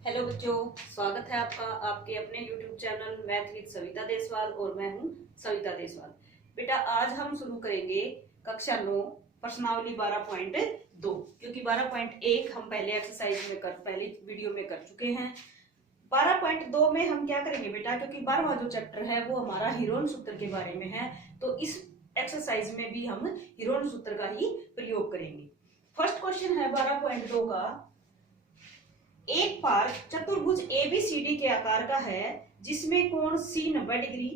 Hello बच्चों, स्वागत है आपका आपके अपने YouTube channel math with Savita Deswal और मैं हूं सविता देसवाल। बेटा आज हम शुरू करेंगे कक्षा 9 प्रश्नावली 12.2 क्योंकि 12.1 हम पहले एक्सरसाइज में पहले वीडियो में कर चुके हैं। 12.2 में हम क्या करेंगे बेटा, क्योंकि 12वां जो चैप्टर है वो हमारा हीरोन सूत्र के बारे में है, तो इस एक्सरसाइज में भी हम हीरोन सूत्र का ही प्रयोग करेंगे। फर्स्ट क्वेश्चन है 12.2 का, एक पार्क चतुर्भुज एबीसीडी के आकार का है जिसमें कोण C 90 degree,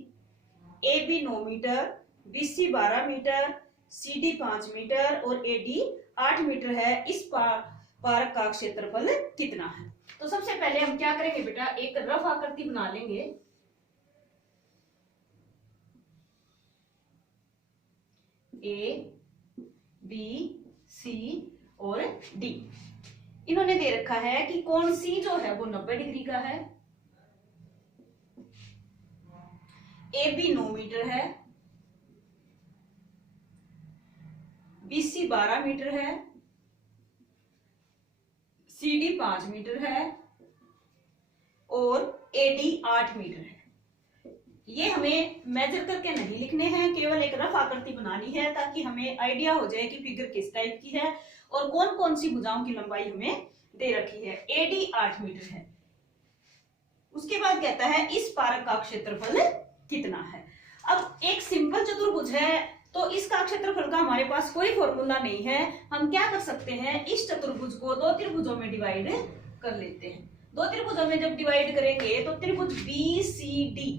A B 9 metre, BC 12 metre, CD 5 metre और एडी 8 मीटर है। इस पार्क का क्षेत्रफल कितना है? तो सबसे पहले हम क्या करेंगे बेटा, एक रफ आकृति बना लेंगे। ए बी सी और डी इन्होंने दे रखा है कि कोण सी जो है वो 90 डिग्री का है, ए बी 9 मीटर है, बीसी 12 मीटर है, सीडी 5 मीटर है और एडी 8 मीटर है। ये हमें मेजर करके नहीं लिखने हैं, केवल एक रफ आकृति बनानी है ताकि हमें आइडिया हो जाए कि फिगर किस टाइप की है और कौन कौन सी भुजाओं की लंबाई हमें दे रखी है। एडी 8 मीटर है। उसके बाद कहता है इस पार्क का क्षेत्रफल कितना है। अब एक सिंपल चतुर्भुज है तो इसका क्षेत्रफल का हमारे पास कोई फॉर्मूला नहीं है। हम क्या कर सकते हैं, इस चतुर्भुज को दो त्रिभुजों में डिवाइड कर लेते हैं। दो त्रिभुजों में जब डिवाइड करेंगे तो त्रिभुज बी सी डी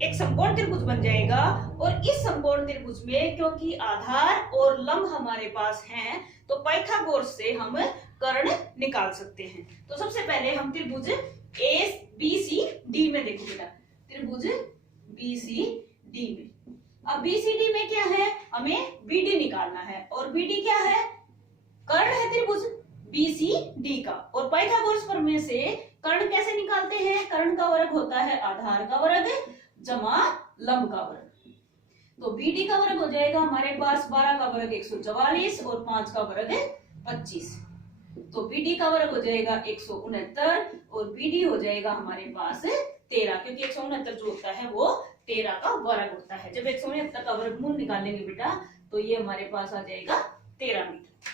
एक समकोण त्रिभुज बन जाएगा और इस समकोण त्रिभुज में क्योंकि आधार और लंब हमारे पास हैं तो पाइथागोरस से हम कर्ण निकाल सकते हैं। तो सबसे पहले हम त्रिभुज ए बी सी डी में देखो बेटा, त्रिभुज बी सी डी में। अब बी सी डी में क्या है, हमें बी डी निकालना है और बी डी क्या है, कर्ण है त्रिभुज बी सी डी का। और पाइथागोरस प्रमेय से कर्ण कैसे निकालते हैं, कर्ण का वर्ग होता है आधार का वर्ग जमा लंब का वर्ग। तो बीडी का वर्ग हो जाएगा हमारे पास 12 का वर्ग 144 और 5 का वर्ग 25। तो बीडी का वर्ग हो जाएगा 169 और बीडी हो जाएगा हमारे पास 13, क्योंकि 169 जो होता है वो 13 का वर्ग होता है। जब 169 का वर्गमूल निकालेंगे बेटा तो ये हमारे पास आ जाएगा 13 मीटर।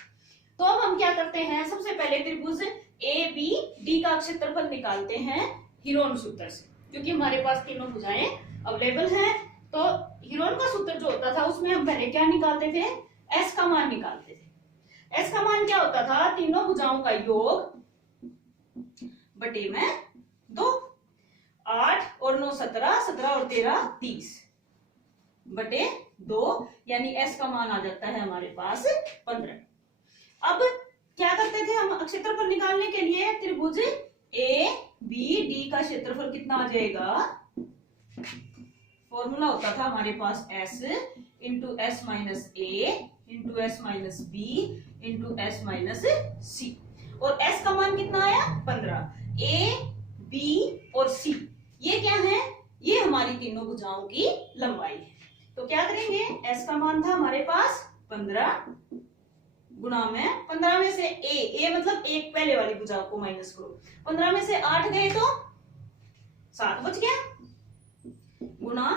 तो अब हम क्या करते हैं, सबसे पहले त्रिभुज ए बी डी का क्षेत्रफल निकालते हैं हीरोन सूत्र से, क्योंकि हमारे पास तीनों भुजाएं अवेलेबल हैं। तो हीरोन का सूत्र जो होता था उसमें हम पहले क्या निकालते थे, एस का मान निकालते थे। एस का मान क्या होता था, तीनों भुजाओं का योग बटे में 2, 8 और 9 17, 17 और 13 30 बटे 2, यानी एस का मान आ जाता है हमारे पास 15। अब क्या करते थे हम क्षेत्रफल निकालने के लिए, त्रिभुज ए बी डी का क्षेत्रफल कितना आ जाएगा, फॉर्मूला होता था हमारे पास s into s minus a into s minus b into s minus c. और एस का मान कितना आया 15। ए बी और सी ये क्या है, ये हमारी तीनों भुजाओं की लंबाई है। तो क्या करेंगे, एस का मान था हमारे पास 15 गुणा में 15 में से ए मतलब एक पहले वाली भुजा को माइनस करो, 15 में से 8 गए तो 7 बच गया, गुणा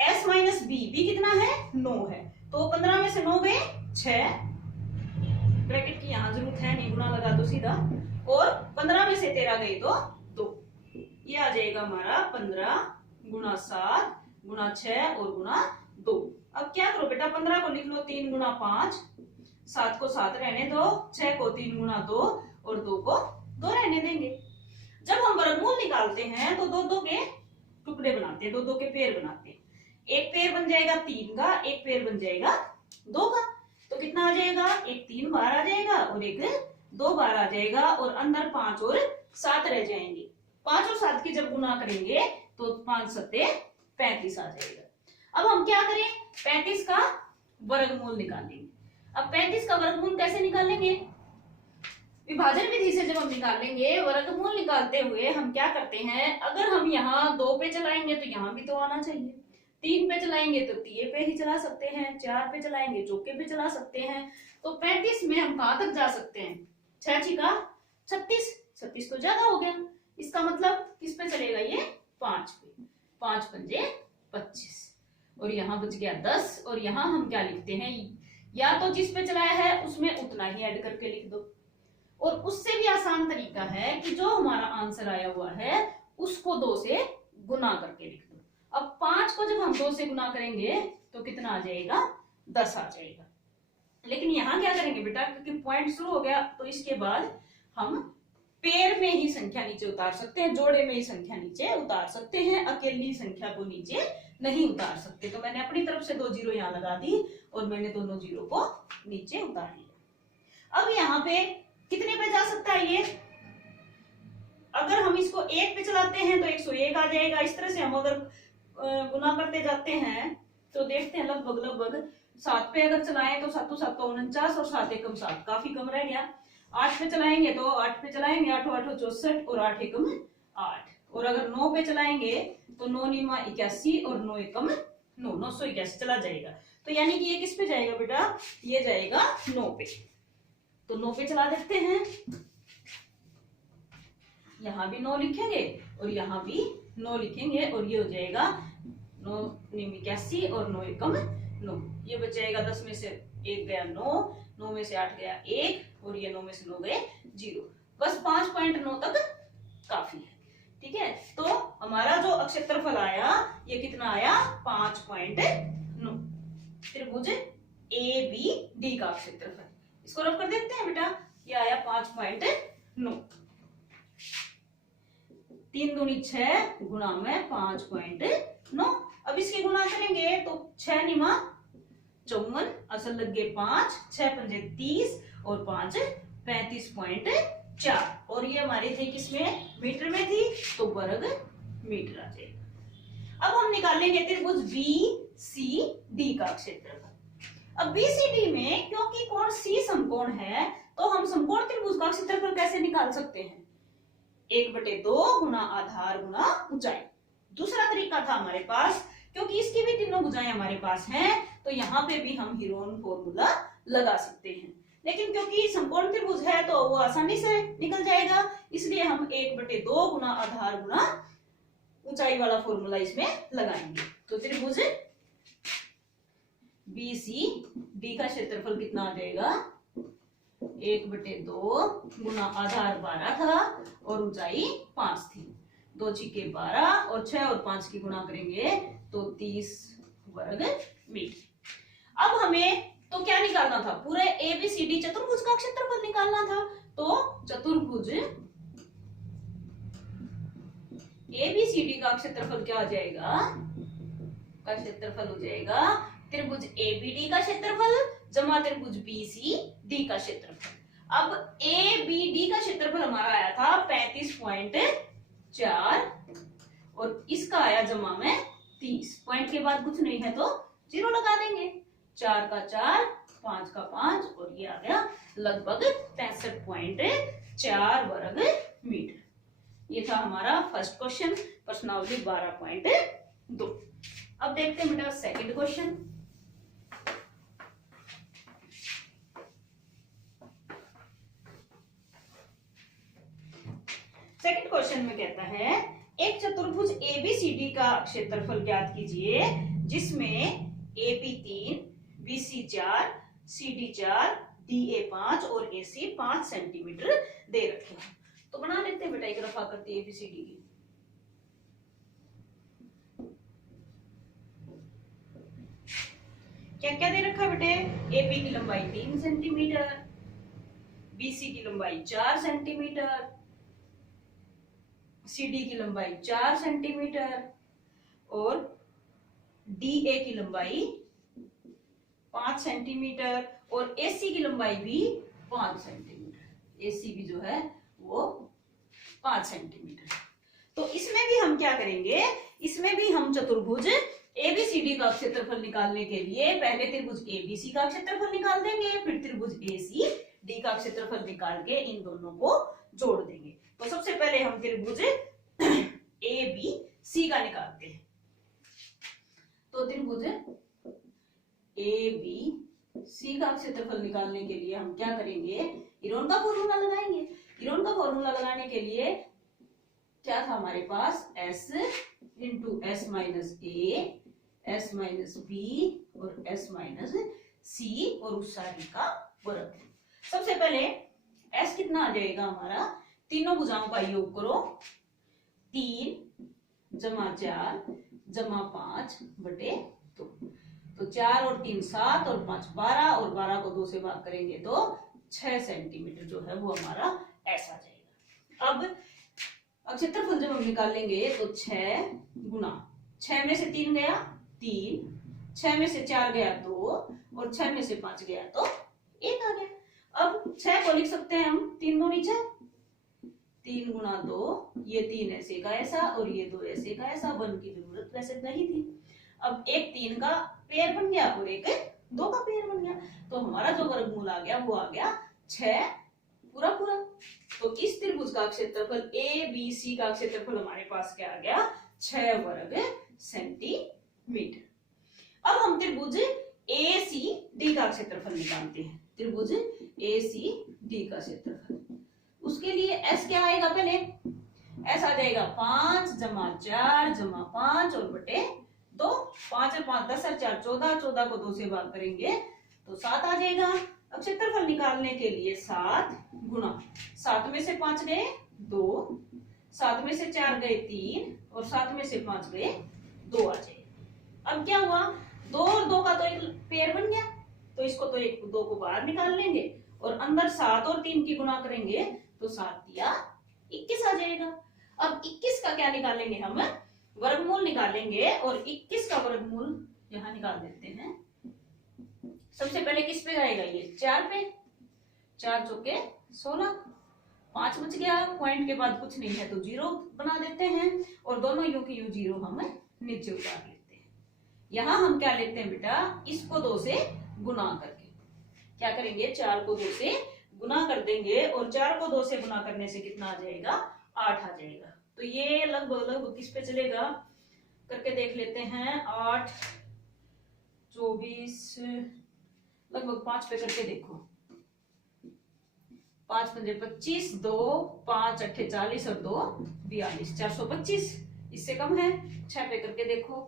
s माइनस बी कितना है 9 है, तो 15 में से 9 गए 6, ब्रैकेट की यहां जरूरत है नहीं, गुणा लगा दो सीधा, और 15 में से 13 गए तो 2, ये आ जाएगा हमारा 15 गुणा 7 गुणा 6 और गुणा 2। अब क्या करो बेटा, 15 को लिख लो 3 गुणा 5, 7 को 7 रहने दो, 6 को 3 गुणा 2 और 2 को 2 रहने देंगे। जब हम वर्गमूल निकालते हैं तो 2 के टुकड़े बनाते हैं, 2 के पेयर बनाते हैं। एक पेयर बन जाएगा 3 का, एक पेयर बन जाएगा 2 का। तो कितना आ जाएगा, एक 3 बार आ जाएगा और एक 2 बार आ जाएगा और अंदर 5 और 7 रह जाएंगे। 5 और 7 की जब गुना करेंगे तो 5 सत्ते 35 आ जाएगा। अब हम क्या करें, 35 का वर्गमूल निकालेंगे। अब 35 का वर्गमूल कैसे निकालेंगे, विभाजन विधि से जब हम निकालेंगे, वर्गमूल निकालते हुए हम क्या करते हैं, अगर हम यहाँ 2 पे चलाएंगे तो यहाँ भी तो आना चाहिए, 3 पे चलाएंगे तो तिये पे ही चला सकते हैं, 4 पे चलाएंगे चौके पे चला सकते हैं। तो 35 में हम कहां तक जा सकते हैं, 6 छिका 36, 36 तो ज्यादा हो गया, इसका मतलब किस पे चलेगा ये, 5 पे। 5 पंजे 25 और यहाँ बच गया 10। और यहाँ हम क्या लिखते हैं, या तो जिस पे चलाया है उसमें उतना ही ऐड करके लिख दो, और उससे भी आसान तरीका है कि जो हमारा आंसर आया हुआ है उसको 2 से गुना करके लिख दो। अब 5 को जब हम 2 से गुना करेंगे तो कितना आ जाएगा, 10 आ जाएगा। लेकिन यहाँ क्या करेंगे बेटा, क्योंकि पॉइंट शुरू हो गया तो इसके बाद हम पेयर में ही संख्या नीचे उतार सकते हैं, जोड़े में ही संख्या नीचे उतार सकते हैं, अकेली संख्या को नीचे नहीं उतार सकते। तो मैंने अपनी तरफ से 2 जीरो यहाँ लगा दी और मैंने दोनों जीरो को नीचे उतार लिया। अब यहाँ पे कितने पे जा सकता है ये, अगर हम इसको 1 पे चलाते हैं तो 101 आ जाएगा। इस तरह से हम अगर गुना करते जाते हैं तो देखते हैं लगभग 7 पे अगर चलाएं तो 7 7 49 और 7 एकम 7, काफी कम रह गया। 8 पे चलाएंगे तो 8 पे चलाएंगे 8 8 64 और 8 एकम 8। और अगर 9 पे चलाएंगे तो 9 9 81 और 9 एकम 9, 981 चला जाएगा। तो यानी कि ये किस पे जाएगा बेटा, ये जाएगा 9 पे। तो 9 पे चला देते हैं, यहाँ भी 9 लिखेंगे और यहाँ भी 9 लिखेंगे और ये हो जाएगा 9 9 81 और 9 एकम 9। ये बच जाएगा 10 में से 1 गया 9, 9 में से 8 गया 1 और ये 9 में से 9 गए 0। बस 5.9 तक काफी है। ठीक है, तो हमारा जो क्षेत्रफल आया ये कितना आया, 5.9। त्रिभुज ABD का क्षेत्रफल, इसको रफ कर देते हैं बेटा, ये आया 5.9। 3 दूनी 6 गुना में 5.9। अब इसकी गुना करेंगे तो 6 निमा 54, असल लग गए 5, 6 पंजे 30 और 5 35.4। और ये हमारे थे किसमें, मीटर में थी, तो वर्ग मीटर आ जाएगा। अब हम निकालेंगे त्रिभुज BCD का क्षेत्रफल। अब BCD में क्योंकि कोण C समकोण है तो हम समकोण त्रिभुज का क्षेत्रफल कैसे निकाल सकते हैं, 1/2 गुना आधार गुना ऊंचाई। दूसरा तरीका था हमारे पास, क्योंकि इसकी भी तीनों भुजाएं हमारे पास हैं तो यहाँ पे भी हम हीरोन फॉर्मूला लगा सकते हैं। लेकिन क्योंकि समकोण त्रिभुज है तो वो आसानी से निकल जाएगा, इसलिए हम 1/2 गुना आधार गुना ऊंचाई वाला फॉर्मूला इसमें लगाएंगे। तो त्रिभुज BCD का क्षेत्रफल कितना आ जाएगा, 1/2 गुना आधार 12 था और ऊंचाई 5 थी, 2 छिके 12 और 6 और 5 की गुणा करेंगे तो 30 वर्ग मीटर। अब हमें तो क्या निकालना था, पूरे ABCD चतुर्भुज का क्षेत्रफल निकालना था। तो चतुर्भुज ABCD का क्षेत्रफल क्या हो जाएगा, का क्षेत्रफल हो जाएगा त्रिभुज ABD का क्षेत्रफल जमा त्रिभुज BCD का क्षेत्रफल। अब ABD का क्षेत्रफल हमारा आया था 35.4 और इसका आया जमा में 30। पॉइंट के बाद कुछ नहीं है तो 0 लगा देंगे, 4 का 4, 5 का 5 और ये आ गया लगभग 65.4 वर्ग मीटर। ये था हमारा फर्स्ट क्वेश्चन, प्रश्नावली 12.2। अब देखते हैं बेटा सेकंड क्वेश्चन। सेकंड क्वेश्चन में कहता है एक चतुर्भुज ABCD का क्षेत्रफल ज्ञात कीजिए जिसमें AB 3, BC 4, CD 4, DA 5 और AC 5 सेंटीमीटर दे रखे हैं। तो बना लेते हैं बेटा एक रफाकर्ती ABCD की। क्या क्या दे रखा है बेटे, AB की लंबाई 3 सेंटीमीटर, BC की लंबाई 4 सेंटीमीटर, CD की लंबाई 4 सेंटीमीटर और DA की लंबाई 5 सेंटीमीटर और AC की लंबाई भी 5 सेंटीमीटर। AC भी जो है वो 5 सेंटीमीटर। तो इसमें भी हम क्या करेंगे, इसमें भी हम चतुर्भुज ABCD का क्षेत्रफल निकालने के लिए पहले त्रिभुज ABC का क्षेत्रफल निकाल देंगे, फिर त्रिभुज ACD का क्षेत्रफल निकाल के इन दोनों को जोड़ देंगे। तो सबसे पहले हम त्रिभुज ABC का निकालते हैं। तो त्रिभुज ABC का क्षेत्रफल निकालने के लिए हम क्या करेंगे, हीरोन का फॉर्मूला लगाएंगे। हीरोन का फॉर्मूला फॉर्मूला लगाने के लिए क्या था हमारे पास, s इंटू एस माइनस ए, एस माइनस बी और एस माइनस सी और उस सारी का वर्ग। सबसे पहले s कितना आ जाएगा हमारा, तीनों भुजाओं का योग करो, 3 जमा 4 जमा 5 बटे 2। तो 4 और 3 7 और 5 12 और 12 को 2 से भाग करेंगे तो 6 सेंटीमीटर जो है वो हमारा ऐसा आ जाएगा। अब क्षेत्रफल जब हम निकालेंगे तो 6 गुना 6 में से 3 गया 3, 6 में से 4 गया 2 और 6 में से 5 गया तो 1 आ गया। अब 6 को लिख सकते हैं हम 3 दूनी 6, 3 गुना 2, ये 3 ऐसे का ऐसा और ये 2 ऐसे का ऐसा, 1 की जरूरत वैसे नहीं थी। अब एक 3 का पेयर बन गया और एक 2 का पेयर बन गया, तो हमारा जो वर्गमूल आ गया वो आ गया 6 पूरा पूरा। तो इस त्रिभुज का क्षेत्रफल ए बी सी का क्षेत्रफल हमारे पास क्या आ गया, 6 वर्ग सेंटीमीटर। अब हम त्रिभुज ए सी डी का क्षेत्रफल निकालते हैं, त्रिभुज ए सी डी का क्षेत्रफल। उसके लिए s क्या आएगा, पहले s आ जाएगा 5 जमा 4 जमा 5 और बटे 2, 5 और 5 10 और 4 14, 14 को 2 से भाग करेंगे तो 7 आ जाएगा। अब क्षेत्रफल निकालने के लिए 7 गुना 7 में से 5 गए 2, 7 में से 4 गए 3 और 7 में से 5 गए 2 आ जाएगा। अब क्या हुआ, 2 और 2 का तो एक पेयर बन गया, तो इसको तो 1 2 को बाहर निकाल लेंगे और अंदर 7 और 3 की गुणा करेंगे तो 7 दिया 21 आ जाएगा। अब 21 का क्या निकालेंगे, हम वर्गमूल निकालेंगे और 21 का वर्गमूल यहां निकाल देते हैं। सबसे पहले किस पे जाएगा, ये 4 पे, 4 चौके 16, 5 बच गया, पॉइंट के बाद कुछ नहीं है तो 0 बना देते हैं और दोनों यू की यू 0 हम नीचे उतार लेते हैं। यहां हम क्या लेते हैं बेटा, इसको 2 से गुना करके क्या करेंगे, 4 को 2 से गुना कर देंगे और 4 को 2 से गुना करने से कितना आ जाएगा, 8 आ जाएगा। तो ये लगभग किस पे चलेगा करके देख लेते हैं, 8 24 लगभग 5 पे करके देखो, 5 पंजे 25, 2 5 8 40 और 2 42, 425, इससे कम है। 6 पे करके देखो,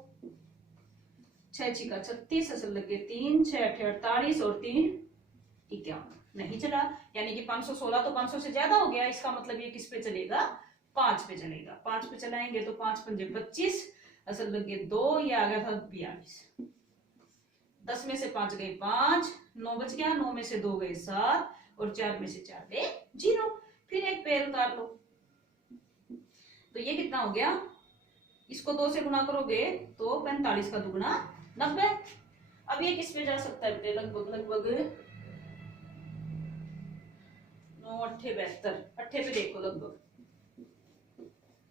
6 छिका 36, असल लगे 3, 6 8 48 और 3 51, नहीं चला, यानी कि 516 तो 500 से ज्यादा हो गया। इसका मतलब ये किस पे चलेगा, 5 पे चलेगा। 5 पे चलाएंगे तो 5 पंजे 25, असल लगे 2, ये आ गया था 42, 10 में से 5 गए 5, 9 बच गया, 9 में से 2 गए 7 और 4 में से 4 गए 0। फिर एक पेड़ उतार लो, तो ये कितना हो गया, इसको 2 से गुना करोगे तो 45 का दुगुना 90। अब ये किस पे जा सकता है बेटे, लगभग 9 8 72, 8 पे देखो लगभग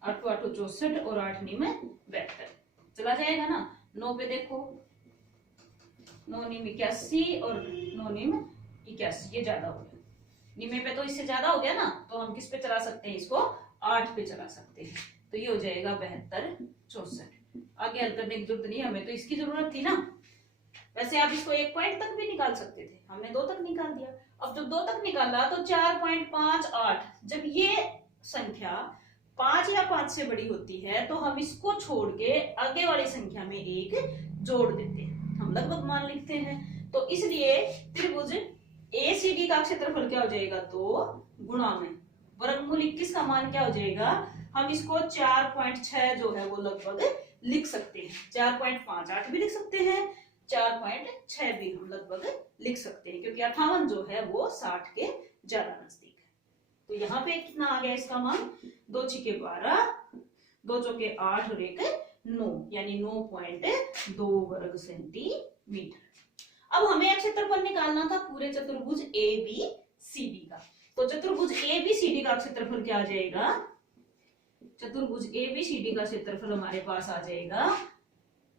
8 8 64 और 8 9 72 चला जाएगा ना। 9 पे देखो 9 9 81 और 9 9 81, ये ज्यादा हो गया, निमे पे तो इससे ज्यादा हो गया ना, तो हम किस पे चला सकते हैं, इसको 8 पे चला सकते हैं। तो ये हो जाएगा 72 64। आगे हल करने की जरूरत नहीं, हमें तो इसकी जरूरत थी ना। वैसे आप इसको 1 पॉइंट तक भी निकाल सकते थे, हमने 2 तक निकाल दिया। अब जब 2 तक निकाला तो 4.58, जब ये संख्या 5 या 5 से बड़ी होती है तो हम इसको छोड़ के आगे वाली संख्या में 1 जोड़ देते हैं, हम लगभग मान लिखते हैं। तो इसलिए त्रिभुज एसीडी का क्षेत्रफल क्या हो जाएगा, 2 गुणा में वर्गमूल 21 का मान क्या हो जाएगा, हम इसको 4.6 जो है वो लगभग लिख सकते हैं, 4.58 भी लिख सकते हैं, 4.6 भी हम लगभग लिख सकते हैं, क्योंकि 58 जो है वो 60 के ज्यादा नजदीक है। तो यहाँ पे कितना आ गया इसका मान, 2 छिके 12, 2 चौके 8 और 1 9, यानी 9.2 वर्ग सेंटीमीटर। अब हमें क्षेत्रफल निकालना था पूरे चतुर्भुज ए बी सी डी का। तो चतुर्भुज ए बी सी डी का क्षेत्रफल क्या आ जाएगा, चतुर्भुज ए बी सी डी का क्षेत्रफल हमारे पास आ जाएगा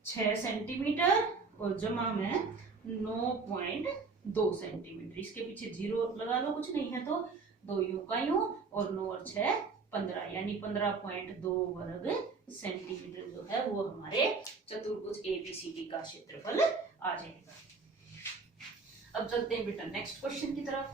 6 सेंटीमीटर और जमा में 9.2 सेंटीमीटर। इसके पीछे 0 लगा लो, कुछ नहीं है तो 2 यूं का यूं और 9 और 6 15, यानी 15.2 वर्ग सेंटीमीटर जो है वो हमारे चतुर्भुज एबीसीडी का क्षेत्रफल आ जाएगा। अब चलते हैं बेटा नेक्स्ट क्वेश्चन की तरफ।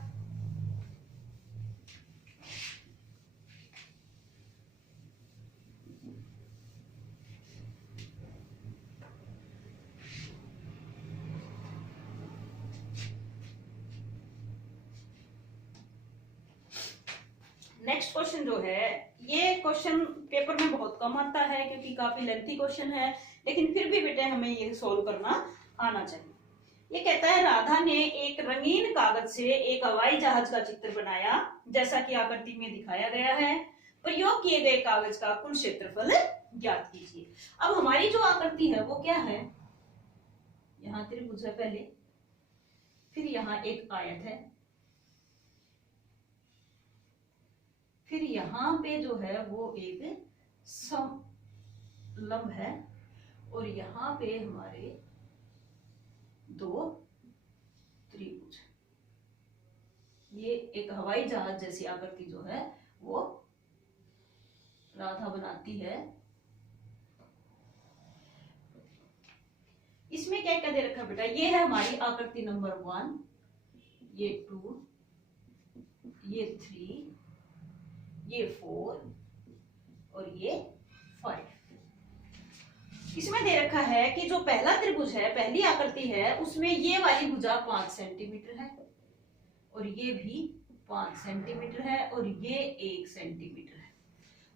क्वेश्चन जो है, ये क्वेश्चन पेपर में बहुत कम आता है क्योंकि काफी लेंथी क्वेश्चन है, लेकिन फिर भी बेटे हमें ये सोल्व करना आना चाहिए। ये कहता है राधा ने एक रंगीन कागज से एक हवाई जहाज का चित्र बनाया जैसा कि आकृति में दिखाया गया है। प्रयोग किए गए कागज का कुल क्षेत्रफल ज्ञात कीजिए। अब हमारी जो आकृति है वो क्या है, यहाँ त्रिभुज है पहले, फिर यहाँ एक आयत है, फिर यहाँ पे जो है वो एक समलंब है, और यहाँ पे हमारे दो त्रिभुज। ये एक हवाई जहाज जैसी आकृति जो है वो राधा बनाती है। इसमें क्या क्या दे रखा बेटा, ये है हमारी आकृति नंबर 1, ये 2, ये 3, ये 4 और ये 5। इसमें दे रखा है कि जो पहला त्रिभुज है, पहली आकृति है, उसमें ये वाली भुजा 5 सेंटीमीटर है, और ये भी 5 सेंटीमीटर है, और ये 1 सेंटीमीटर है।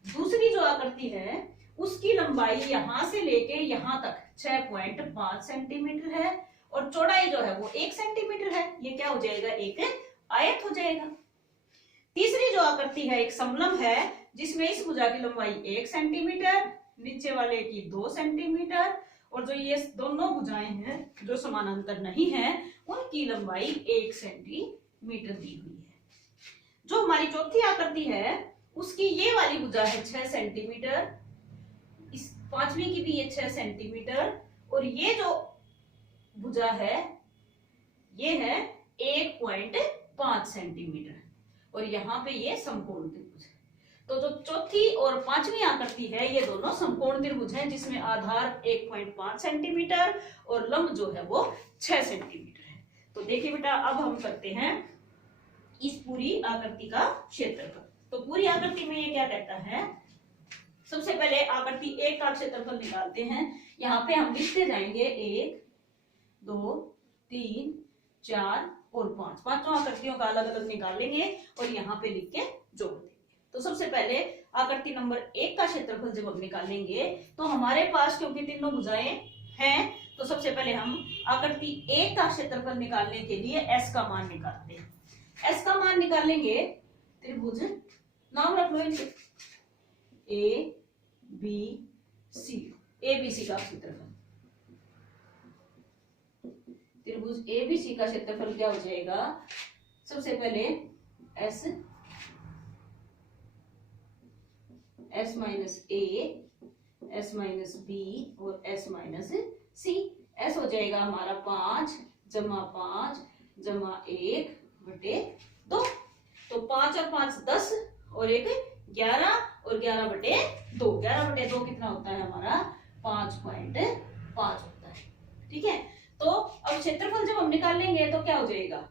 दूसरी जो आकृति है उसकी लंबाई यहां से लेके यहां तक 6.5 सेंटीमीटर है, और चौड़ाई जो है वो 1 सेंटीमीटर है। ये क्या हो जाएगा, एक आयत हो जाएगा। तीसरी जो आकृति है एक समलंब है, जिसमें इस भुजा की लंबाई 1 सेंटीमीटर, नीचे वाले की 2 सेंटीमीटर, और जो ये दोनों भुजाएं हैं जो समानांतर नहीं है उनकी लंबाई 1 सेंटीमीटर दी हुई है। जो हमारी चौथी आकृति है उसकी ये वाली भुजा है 6 सेंटीमीटर, इस पांचवी की भी ये 6 सेंटीमीटर, और ये जो भुजा है ये है 1.5 सेंटीमीटर, और यहाँ पे ये समकोण त्रिभुज है। तो जो चौथी और पांचवी आकृति है ये दोनों समकोण त्रिभुज हैं, जिसमें आधार 1.5 सेंटीमीटर और लंब जो है वो 6 सेंटीमीटर है। तो देखिए बेटा, अब हम करते हैं इस पूरी आकृति का क्षेत्रफल। तो पूरी आकृति में ये क्या कहता है, सबसे पहले आकृति 1 का क्षेत्रफल निकालते हैं। यहाँ पे हम लिखते जाएंगे 1, 2, 3, 4 और 5। पांचों आकृतियों का अलग अलग निकाल लेंगे और यहाँ पे लिख के जोड़ देंगे। तो सबसे पहले आकृति नंबर 1 का क्षेत्रफल जब हम निकालेंगे तो हमारे पास क्योंकि तीनों भुजाएं हैं, तो सबसे पहले हम आकृति 1 का क्षेत्रफल निकालने के लिए s का मान निकालते हैं। s का मान निकालेंगे, त्रिभुज नाम रख लो इनके, ए बी सी, ABC का क्षेत्रफल। त्रिभुज ABC का क्षेत्रफल क्या हो जाएगा, सबसे पहले S minus A, S minus B और S माइनस C। S हो जाएगा हमारा 5 जमा 5 जमा 1 बटे 2। तो 5 और 5 10 और 1 11 और 11 बटे 2। 11 बटे 2 कितना होता है हमारा 5.5 होता है। ठीक है, तो अब क्षेत्रफल जब हम निकालेंगे तो क्या हो जाएगा,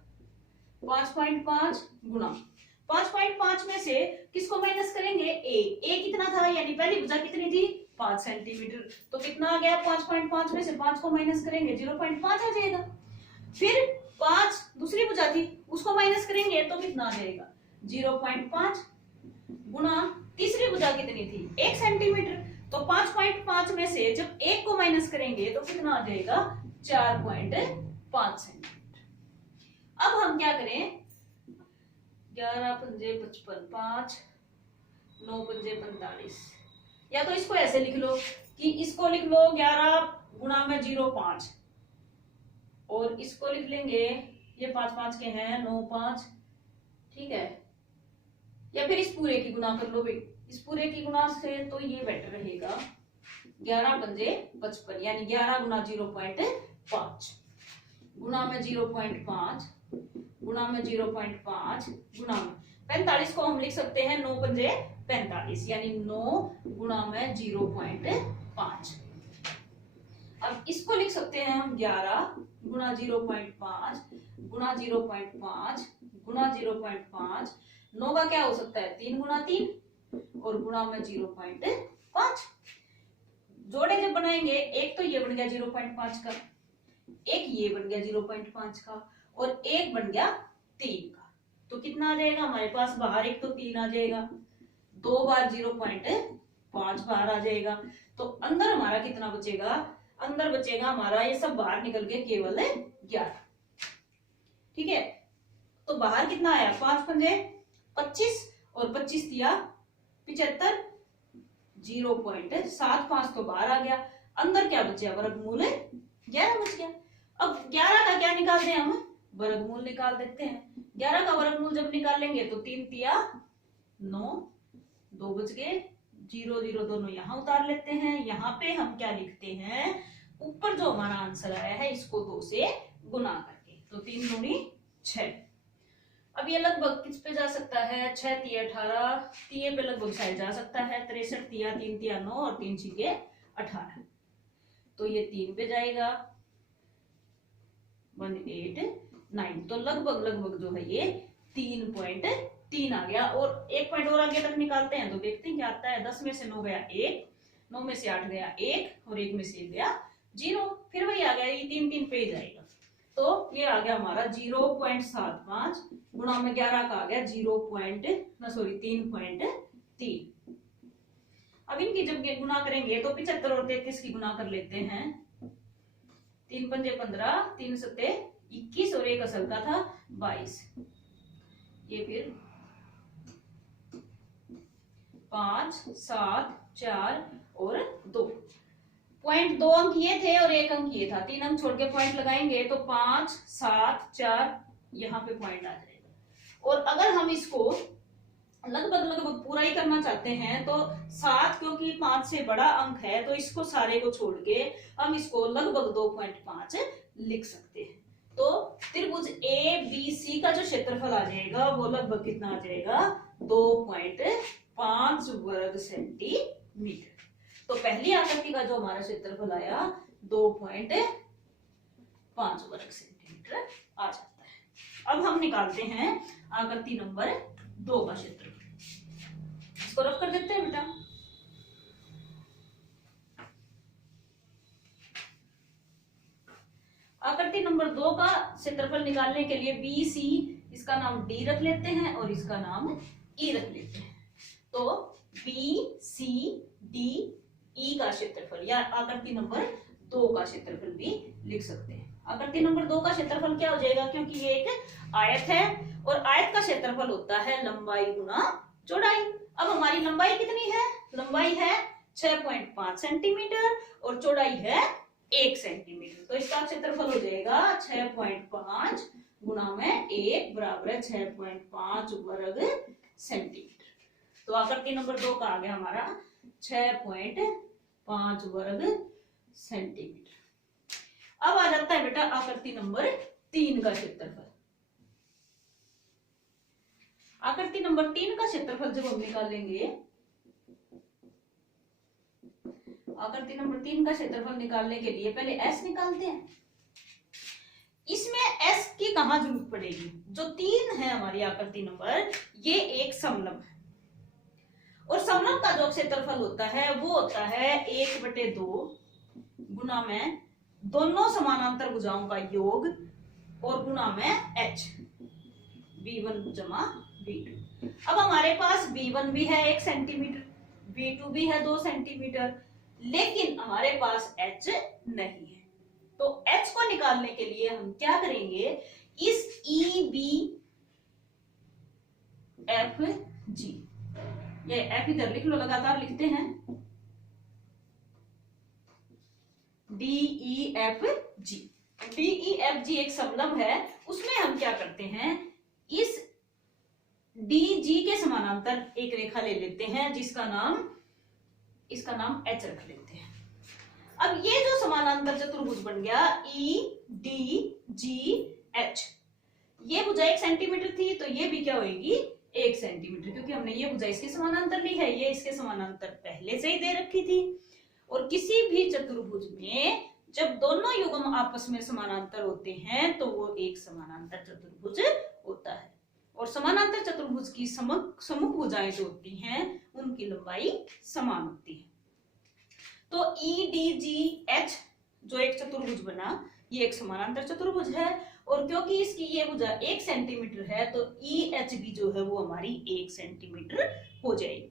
5.5 गुना 5.5 में से किसको माइनस करेंगे, ए कितना था, यानी पहली भुजा कितनी थी 5 सेंटीमीटर, तो कितना आ गया 5.5 में से 5 को माइनस करेंगे 0.5 आ जाएगा। फिर 5 दूसरी भुजा थी उसको माइनस करेंगे तो कितना आ जाएगा 0.5 गुना तीसरी भुजा कितनी थी 1 सेंटीमीटर, तो 5.5 में से जब 1 को माइनस करेंगे तो कितना आ जाएगा 4.5 सेंटीमीटर। अब हम क्या करें, 11 पंजे 55, 5 9 पंजे 45, या तो इसको ऐसे लिख लो कि इसको लिख लो 11 गुना में 0.5, और इसको लिख लेंगे, ये 5 5 के हैं 9 5, ठीक है, या फिर इस पूरे की गुना कर लो भाई, इस पूरे की गुना से तो ये बेटर रहेगा 11 पंजे 55, यानी 11 गुना 0.5 गुना में 0.5 गुना में 0.5 गुना में 45 को हम लिख सकते हैं 9 पंजे 45, यानी 9 गुना में 0.5। अब इसको लिख सकते हैं हम 11 गुना 0.5 गुना 0.5 गुना 0.5। 9 का क्या हो सकता है 3 गुना 3 और गुणा में 0.5। जोड़े जब बनाएंगे, एक तो ये बन गया 0.5 का, एक ये बन गया 0.5 का, और एक बन गया 3 का। तो कितना आ जाएगा हमारे पास, बाहर एक तो 3 आ जाएगा, 2 बार 0.5 बाहर आ जाएगा। तो अंदर हमारा कितना बचेगा, अंदर बचेगा हमारा ये सब बाहर निकल के केवल 11। ठीक है, तो बाहर कितना आया, 5 पंजे 25 और 25 दिया 75, 0.75 तो बाहर आ गया। अंदर क्या बचा, वर्गमूल 11 बच गया। अब 11 का क्या निकालते हैं हम, वर्गमूल निकाल देते हैं। 11 का वर्गमूल जब निकालेंगे तो 3 तिया 9, 2 बच गए, 0 0 दोनों यहाँ उतार लेते हैं। यहाँ पे हम क्या लिखते हैं, ऊपर जो हमारा आंसर आया है इसको 2 से गुना करके, तो 3 दूनी 6। अब ये लगभग किस पे जा सकता है, 6 तिया 18, तिये पे लगभग शायद जा सकता है 63 तिया, 3 तिया 9 और 3 छिके 18, तो ये 3 पे जाएगा 189। तो लगभग लगभग जो है ये 3.3 आ गया। और एक पॉइंट और आगे तक निकालते हैं तो देखते हैं क्या आता है। 10 में से 9 गया 1, 9 में से 8 गया 1 और 1 में से 1 गया 0, फिर वही आ गया, ये 3 3 पे ही जाएगा। तो ये आ गया हमारा 0.75 गुणा में 11 का आ गया 3.3। अब इनकी जब गुना करेंगे तो 75 और 33 की गुना कर लेते हैं। 3 पंजे 15, 3 सत्ते 21 और एक असल का था 22। ये फिर 5 7 4 और 2 पॉइंट, 2 अंक ये थे और 1 अंक ये था, 3 अंक छोड़ के पॉइंट लगाएंगे तो 5 7 4 यहाँ पे पॉइंट आ जाएगा। और अगर हम इसको लगभग लगभग पूरा ही करना चाहते हैं तो 7, क्योंकि 5 से बड़ा अंक है तो इसको सारे को छोड़ के हम इसको लगभग 2.5 लिख सकते हैं। तो त्रिभुज ABC का जो क्षेत्रफल आ जाएगा वो लगभग कितना आ जाएगा, 2.5 वर्ग सेंटीमीटर। तो पहली आकृति का जो हमारा क्षेत्रफल आया 2.5 वर्ग सेंटीमीटर आ जाता है। अब हम निकालते हैं आकृति नंबर 2 का क्षेत्रफल। इसको रफ कर देते हैं बेटा। आकृति नंबर 2 का क्षेत्रफल निकालने के लिए BC, इसका नाम D रख लेते हैं और इसका नाम E रख लेते हैं। तो BCD E का क्षेत्रफल या आकृति नंबर 2 का क्षेत्रफल भी लिख सकते हैं। आकृति नंबर 2 का क्षेत्रफल क्या हो जाएगा, क्योंकि ये एक आयत है और आयत का क्षेत्रफल होता है लंबाई गुना चौड़ाई। अब हमारी लंबाई कितनी है, लंबाई है 6.5 सेंटीमीटर और चौड़ाई है 1 सेंटीमीटर। तो इसका क्षेत्रफल हो जाएगा 6.5 गुना में 1 बराबर है 6.5 वर्ग सेंटीमीटर। तो आकृति नंबर 2 का आ गया हमारा 6.5 वर्ग सेंटीमीटर। अब आ जाता है बेटा आकृति नंबर 3 का क्षेत्रफल। आकृति नंबर 3 का क्षेत्रफल जब हम निकालेंगे, आकृति नंबर 3 का क्षेत्रफल निकालने के लिए पहले S निकालते हैं। इसमें S की कहां जरूरत पड़ेगी, जो 3 है हमारी आकृति नंबर, ये एक समलंब है और समलंब का जो क्षेत्रफल होता है वो होता है 1/2 गुना में दोनों समानांतर भुजाओं का योग और गुना में h, b1 जमा b2। अब हमारे पास b1 भी है 1 सेंटीमीटर, b2 भी है 2 सेंटीमीटर, लेकिन हमारे पास h नहीं है। तो h को निकालने के लिए हम क्या करेंगे, इस EBFG, ये F इधर लिख लो, लगातार लिखते हैं, DEFG। DEFG एक समलंब है, उसमें हम क्या करते हैं, इस DG के समानांतर एक रेखा ले लेते हैं जिसका नाम, इसका नाम H रख लेते हैं। अब ये जो समानांतर चतुर्भुज बन गया EDGH, ये भुजा 1 सेंटीमीटर थी तो ये भी क्या होगी 1 सेंटीमीटर, क्योंकि हमने ये भुजा इसके समानांतर ली है, ये इसके समानांतर पहले से ही दे रखी थी। और किसी भी चतुर्भुज में जब दोनों युग्म आपस में समानांतर होते हैं तो वो एक समानांतर चतुर्भुज होता है। और समानांतर चतुर्भुज की सम्मुख भुजाएं जो होती हैं उनकी लंबाई समान होती है। तो EDGH जो एक चतुर्भुज बना, ये एक समानांतर चतुर्भुज है और क्योंकि इसकी ये भुजा 1 सेंटीमीटर है तो EH भी जो है वो हमारी 1 सेंटीमीटर हो जाएगी।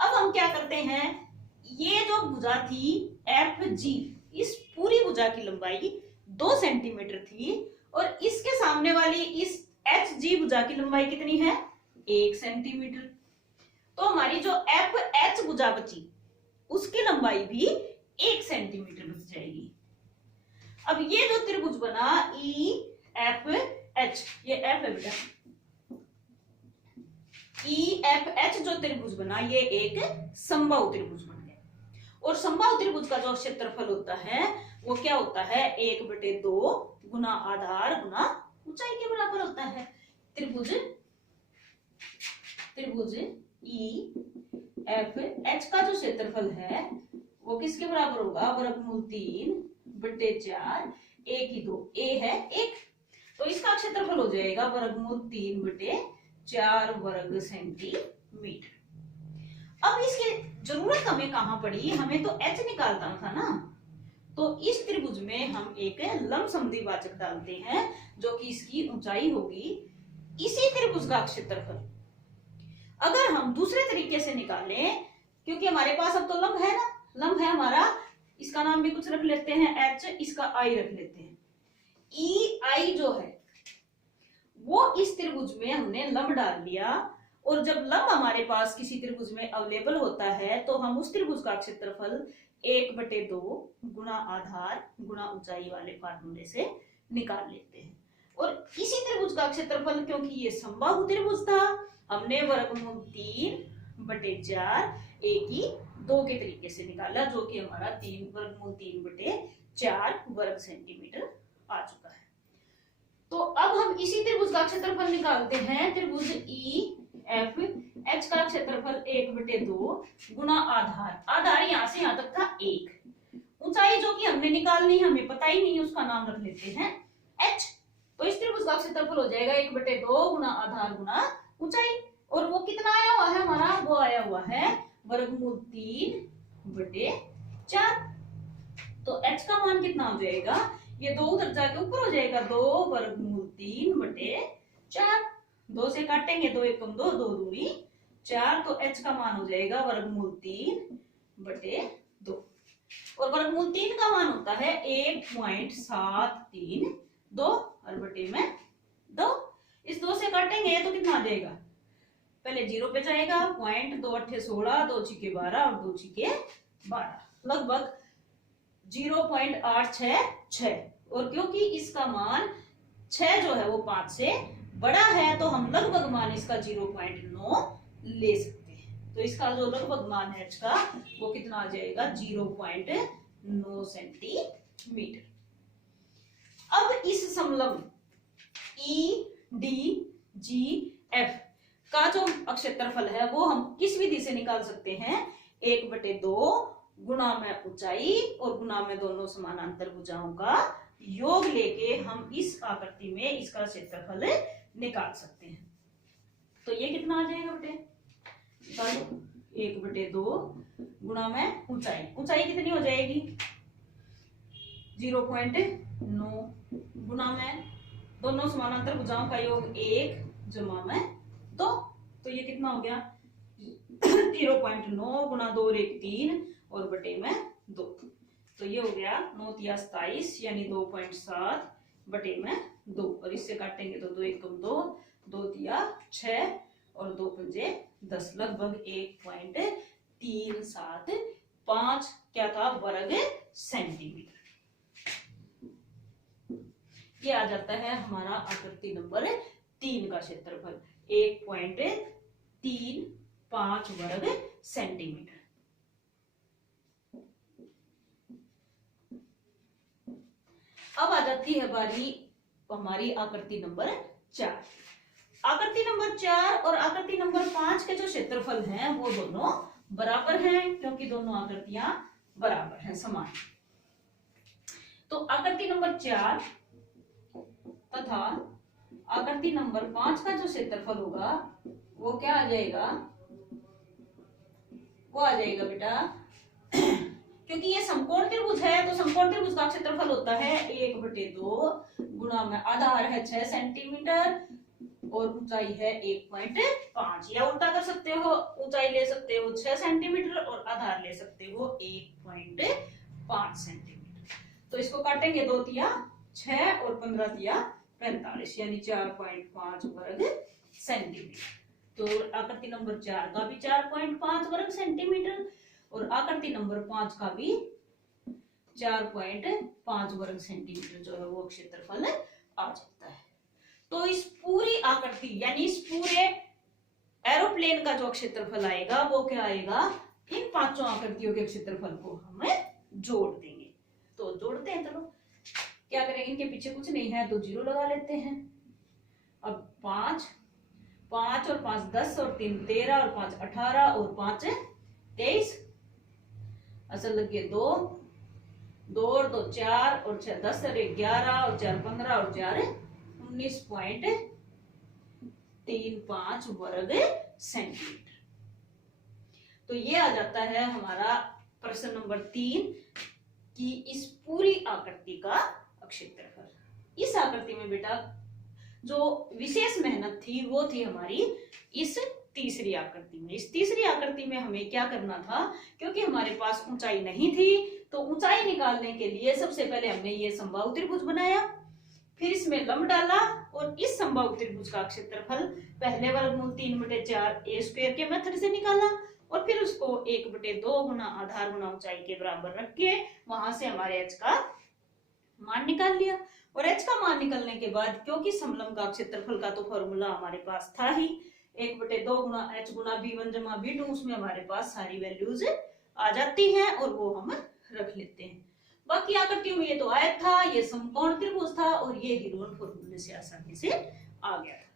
अब हम क्या करते हैं, ये जो भुजा थी एफ जी, इस पूरी भुजा की लंबाई 2 सेंटीमीटर थी और इसके सामने वाली इस एच जी भुजा की लंबाई कितनी है, 1 सेंटीमीटर। तो हमारी जो एफ एच भुजा बची उसकी लंबाई भी 1 सेंटीमीटर बच जाएगी। अब ये जो त्रिभुज बना ई एफ एच, ये एफ है बेटा, ई एफ एच जो त्रिभुज बना ये एक समबाहु त्रिभुज बन गया। और समबाहु त्रिभुज का जो क्षेत्रफल होता है वो क्या होता है, 1/2 गुना आधार गुना ऊंचाई के बराबर होता है। त्रिभुज ई एफ एच का जो क्षेत्रफल है वो किसके बराबर होगा, वर्गमूल 3/4, ए की 2, ए है 1, तो इसका क्षेत्रफल हो जाएगा वर्गमूल 3/4 वर्ग सेंटीमीटर। अब इसकी जरूरत हमें कहां पड़ी, हमें तो एच निकालना था ना, तो इस त्रिभुज में हम एक लंबसमद्वि वाचक डालते हैं जो कि इसकी ऊंचाई होगी इसी त्रिभुज का क्षेत्रफल। अगर हम दूसरे तरीके से निकालें, क्योंकि हमारे पास अब तो लंब है ना, लंब है हमारा, इसका नाम भी कुछ रख लेते हैं एच, इसका आई रख लेते हैं। ई आई जो है वो इस त्रिभुज में हमने लंब डाल लिया, और जब लंब हमारे पास किसी त्रिभुज में अवेलेबल होता है तो हम उस त्रिभुज का क्षेत्रफल 1/2 गुना आधार गुना ऊंचाई वाले फार्मूले से निकाल लेते हैं। और इसी त्रिभुज का क्षेत्रफल, क्योंकि ये समबाहु त्रिभुज था, हमने वर्गमूल 3/4 ए की 2 के तरीके से निकाला, जो कि हमारा वर्गमूल 3/4 वर्ग सेंटीमीटर आ चुका है। तो अब हम इसी त्रिभुज का क्षेत्रफल निकालते हैं। त्रिभुज ई एफ एच का क्षेत्रफल 1/2 गुना आधार, आधार यहां से यहां तक था 1, ऊंचाई जो कि हमने निकालनी हमें पता ही नहीं, उसका नाम रख लेते हैं एच। तो इस त्रिभुज का क्षेत्रफल हो जाएगा 1/2 गुना आधार गुना ऊंचाई, और वो कितना आया हुआ है हमारा, वो आया हुआ है वर्गमूल 3/4। तो h का मान कितना हो जाएगा, ये 2 उधर जाके ऊपर हो जाएगा, 2 वर्गमूल 3/4, 2 से काटेंगे, 2 एकम 2, 2 दूनी 4, तो h का मान हो जाएगा वर्गमूल 3/2, और वर्गमूल 3 का मान होता है 1.732 और बटे में 2। इस 2 से काटेंगे तो कितना आ जाएगा, पहले 0 पे जाएगा, 0.2 2 छिके 12 और 2 छिके 12, लगभग 0.866। और क्योंकि इसका मान 6 जो है वो 5 से बड़ा है, तो हम लगभग मान इसका 0.9 ले सकते हैं। तो इसका जो लगभग मान है h का वो कितना आ जाएगा, 0.9 सेंटीमीटर। अब इस समलंब ई डी जी एफ का जो क्षेत्रफल है वो हम किस विधि से निकाल सकते हैं, 1/2 गुणा में ऊंचाई और गुणा में दोनों समानांतर भुजाओं का योग लेके हम इस आकृति में इसका क्षेत्रफल निकाल सकते हैं। तो ये कितना आ जाएगा बेटे, 1/2 गुणा में ऊंचाई, ऊंचाई कितनी हो जाएगी 0.9 गुणा में दोनों समानांतर भुजाओं का योग 1 जमा में 2, तो ये कितना हो गया 0.9 गुणा 2 और 1 3 और बटे में 2, तो ये हो गया 9 तिया 27 यानी 2.7 बटे में 2, और इससे काटेंगे तो 2 एकम 2, 2 तिया 6 और 2 पंजे 10, लगभग 1.375 क्या था वर्ग सेंटीमीटर। ये आ जाता है हमारा आकृति नंबर 3 का क्षेत्रफल 1.35 वर्ग सेंटीमीटर। अब आ जाती है बारी हमारी आकृति नंबर 4। आकृति नंबर 4 और आकृति नंबर 5 के जो क्षेत्रफल हैं वो दोनों बराबर हैं, क्योंकि दोनों आकृतियां बराबर हैं, समान। तो आकृति नंबर 4 तथा आकृति नंबर 5 का जो क्षेत्रफल होगा वो क्या आ जाएगा, वो आ जाएगा बेटा क्योंकि ये समकोण त्रिभुज है तो समकोण त्रिभुज का क्षेत्रफल होता है 1/2 गुणा में आधार है 6 सेंटीमीटर और ऊंचाई है 1.5, या उल्टा कर सकते हो, ऊंचाई ले सकते हो 6 सेंटीमीटर और आधार ले सकते हो 1.5 सेंटीमीटर। तो इसको काटेंगे 2 तिया 6 और 15 तिया 45, यानी 4.5 वर्ग सेंटीमीटर। तो आकृति नंबर 4 का भी 4.5 वर्ग सेंटीमीटर और आकृति नंबर 5 का भी 4.5 वर्ग सेंटीमीटर जो है वो क्षेत्रफल आ जाता है। तो इस पूरी आकृति यानी इस पूरे एरोप्लेन का जो क्षेत्रफल आएगा वो क्या आएगा, इन 5 आकृतियों के क्षेत्रफल को हम जोड़ देंगे। तो जोड़ते हैं, चलो क्या करेंगे, इनके पीछे कुछ नहीं है तो 0 लगा लेते हैं। अब 5 और 5 10 और 3 13 और 5 18 और 5 23, असल लगे 2 और 2 4 और 6 10 और 11 और 4 15 और 4 19.35 वर्ग सेंटीमीटर। तो ये आ जाता है हमारा प्रश्न नंबर 3 की इस पूरी आकृति का क्षेत्रफल। इस आकृति में बेटा जो विशेष मेहनत थी वो थी हमारी इस तीसरी आकृति में। इस तीसरी आकृति में हमें क्या करना था, क्योंकि हमारे पास ऊंचाई नहीं थी तो ऊंचाई निकालने के लिए सबसे पहले हमने ये समबाहु त्रिभुज बनाया, फिर इसमें लंब डाला और इस समबाहु त्रिभुज का क्षेत्रफल पहले वर्गमूल 3/4 ए स्क्वायर के मेथड से निकाला और फिर उसको 1/2 गुना आधार गुना ऊंचाई के बराबर रख के वहां से हमारे एच का मान निकाल लिया। और एच का मान निकलने के बाद क्योंकि समलंब का क्षेत्रफल का तो फॉर्मूला हमारे पास था ही, 1/2 गुना एच गुना b1 जमा b2, उसमें हमारे पास सारी वैल्यूज आ जाती हैं और वो हम रख लेते हैं। बाकी आकृतियों में ये तो आयत था, ये समकोण त्रिभुज था और ये हीरोन फॉर्मूले से आसानी से आ गया था।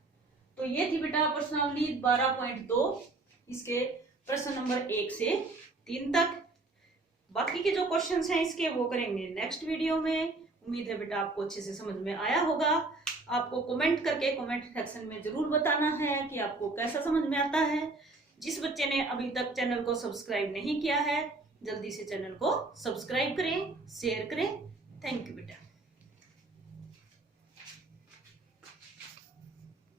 तो ये थी बेटा प्रश्नावली 12.2, इसके प्रश्न नंबर 1 से 3 तक। बाकी के जो क्वेश्चंस हैं इसके वो करेंगे नेक्स्ट वीडियो में। उम्मीद है बेटा आपको अच्छे से समझ में आया होगा। आपको कमेंट करके कमेंट सेक्शन में जरूर बताना है कि आपको कैसा समझ में आता है। जिस बच्चे ने अभी तक चैनल को सब्सक्राइब नहीं किया है जल्दी से चैनल को सब्सक्राइब करें, शेयर करें। थैंक यू बेटा।